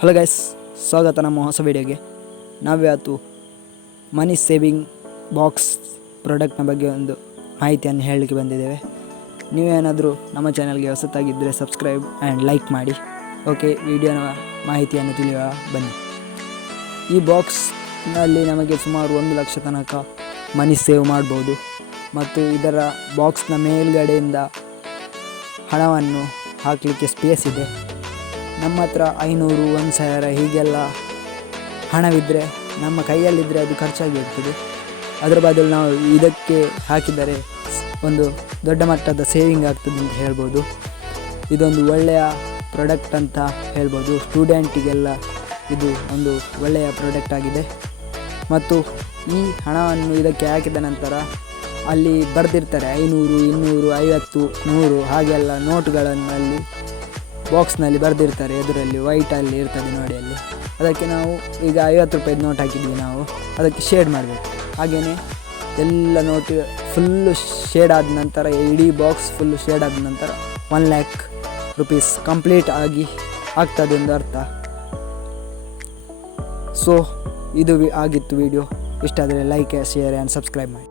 Hello guys, ಸ್ವಾಗತ ನಮ್ಮ ಹೊಸ ವಿಡಿಯೋಗೆ. ನಾವ್ಯಾತು ಮನಿ ಸೇವಿಂಗ್ ಬಾಕ್ಸ್ ಪ್ರಾಡಕ್ಟ್ನ ಬಗ್ಗೆ ಒಂದು ಮಾಹಿತಿಯನ್ನು ಹೇಳಲಿಕ್ಕೆ ಬಂದಿದ್ದೇವೆ. ನೀವೇನಾದರೂ ನಮ್ಮ ಚಾನಲ್ಗೆ ಹೊಸತಾಗಿದ್ದರೆ ಸಬ್ಸ್ಕ್ರೈಬ್ ಆ್ಯಂಡ್ ಲೈಕ್ ಮಾಡಿ. ಓಕೆ, ವಿಡಿಯೋನ ಮಾಹಿತಿಯನ್ನು ತಿಳಿಯುವ ಬನ್ನಿ. ಈ ಬಾಕ್ಸ್ನಲ್ಲಿ ನಮಗೆ ಸುಮಾರು 1 ಲಕ್ಷ ತನಕ ಮನಿ ಸೇವ್ ಮಾಡ್ಬೋದು. ಮತ್ತು ಇದರ ಬಾಕ್ಸ್ನ ಮೇಲ್ಗಡೆಯಿಂದ ಹಣವನ್ನು ಹಾಕಲಿಕ್ಕೆ ಸ್ಪೇಸ್ ಇದೆ. ನಮ್ಮ ಹತ್ರ 500, 1000 ಹೀಗೆಲ್ಲ ಹಣವಿದ್ದರೆ, ನಮ್ಮ ಕೈಯಲ್ಲಿದ್ದರೆ ಅದು ಖರ್ಚಾಗಿರ್ತದೆ. ಅದರ ಬದಲು ನಾವು ಇದಕ್ಕೆ ಹಾಕಿದರೆ ಒಂದು ದೊಡ್ಡ ಮಟ್ಟದ ಸೇವಿಂಗ್ ಆಗ್ತದೆ ಅಂತ ಹೇಳ್ಬೋದು. ಇದೊಂದು ಒಳ್ಳೆಯ ಪ್ರಾಡಕ್ಟ್ ಅಂತ ಹೇಳ್ಬೋದು. ಸ್ಟೂಡೆಂಟಿಗೆಲ್ಲ ಇದು ಒಂದು ಒಳ್ಳೆಯ ಪ್ರಾಡಕ್ಟ್ ಆಗಿದೆ. ಮತ್ತು ಈ ಹಣವನ್ನು ಇದಕ್ಕೆ ಹಾಕಿದ ನಂತರ ಅಲ್ಲಿ ಬರೆದಿರ್ತಾರೆ 500, 200, 50, 100 ಹಾಗೆಲ್ಲ ನೋಟುಗಳನ್ನು ಅಲ್ಲಿ ಬಾಕ್ಸ್ನಲ್ಲಿ ಬರೆದಿರ್ತಾರೆ. ಎದುರಲ್ಲಿ ವೈಟಲ್ಲಿ ಇರ್ತದೆ ನೋಡಿ ಅಲ್ಲಿ. ಅದಕ್ಕೆ ನಾವು ಈಗ 50 ರೂಪಾಯಿದು ನೋಟ್ ಹಾಕಿದ್ವಿ, ನಾವು ಅದಕ್ಕೆ ಶೇಡ್ ಮಾಡಬೇಕು. ಹಾಗೆಯೇ ಎಲ್ಲ ನೋಟು ಫುಲ್ಲು ಶೇಡ್ ಆದ ನಂತರ, ಇಡೀ ಬಾಕ್ಸ್ ಫುಲ್ಲು ಶೇಡ್ ಆದ ನಂತರ 1 lakh rupees ಕಂಪ್ಲೀಟ್ ಆಗಿ ಆಗ್ತದೆ ಎಂದು ಅರ್ಥ. ಸೊ ಇದು ಆಗಿತ್ತು ವಿಡಿಯೋ. ಇಷ್ಟ ಆದರೆ ಲೈಕ್, ಶೇರ್ ಆ್ಯಂಡ್ ಸಬ್ಸ್ಕ್ರೈಬ್ ಮಾಡಿ.